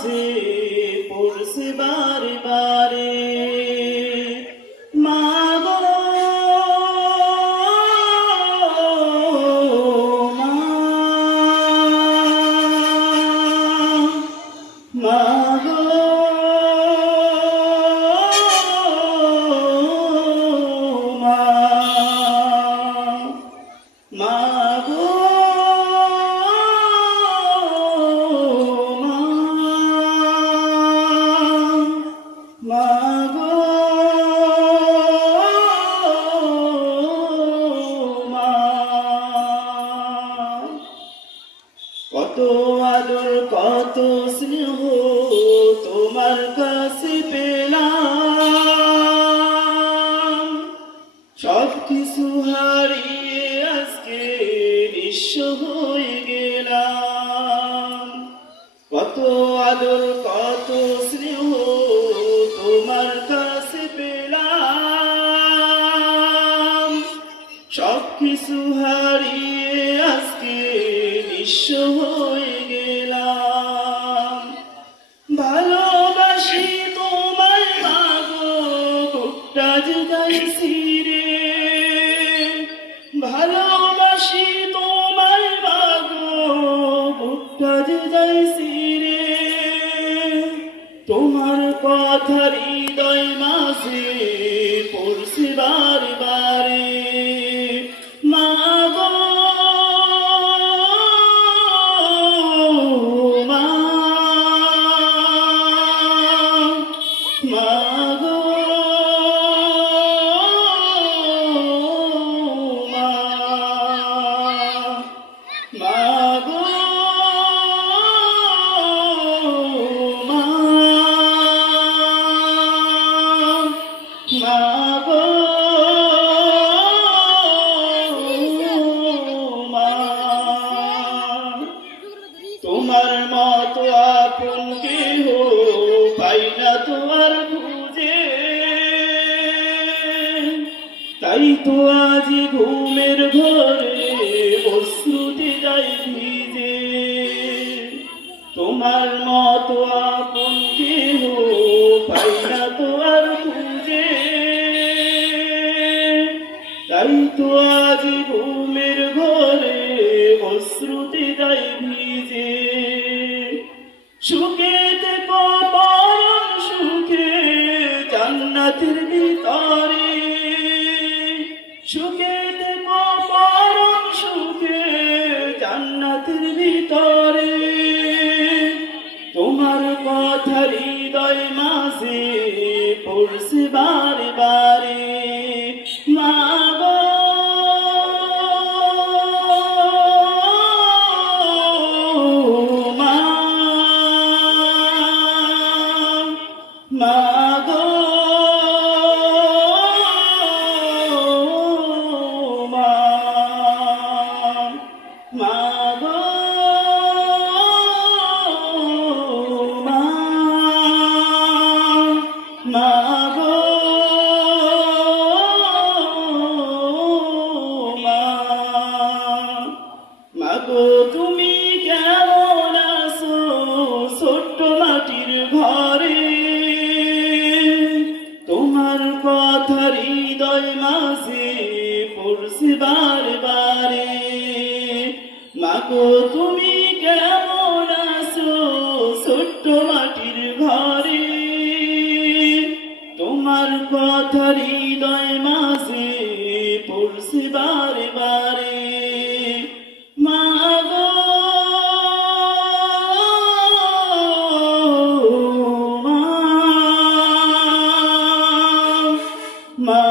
মাঝে পড়ছে বারে বারে মা গো মা, মা গো মা, মা গো মাগো মা, কত আদর কত স্নেহ তোমার কাছে পেলাম, সব কিছু হারিয়ে আজকে নিঃস্ব হয়ে গেলাম। কত আদর কত স্নেহ তোমার কাছে পেলাম, সব কিছু হারিয়ে আজকে নিঃস্ব হয়ে গেলাম। ভালোবাসি তোমায় মাগো বুকটা জুড়াইছি রে, ভালোবাসি তোমায় মাগো বুকটা জুড়াইছি রে, তোমার কথা হৃদয় মাঝে পড়ছে বারে বারে মা গো মা, মা গো মা, মা গো মা, মা গো মা, তোমার মতো আপন কেহ পাই না তোমার খুঁজে, তাই তো আজ ঘুমের ঘরে অশ্রুতে যাই ভিজে। তোমার মতো আপন কেহ পাই না তোমার খুঁজে, তাই তো আজ ঘুমের ঘরে অশ্রুতে যাই ভিজে। সুখেতে পরম সুখে জান্নাতের ভিতরে, সুখেতে পরম সুখে জান্নাতের ভিতরে, তোমার কথা হৃদয় মাঝে পড়ছে বারে বারে মা গো মা, মা গো মা, মা গো মা, মা গো মা, মা গো তুমি কেমন আছো ছোট্ট মাটির ঘরে, তোমার কথা হৃদয় মাঝে পড়ছে বারে বারে মা গো তুমি কেমন আছো ছোট্ট মাটির ঘরে, তোমার কথা হৃদয় মাঝে পড়ছে বারে বারে মা গো মা, মা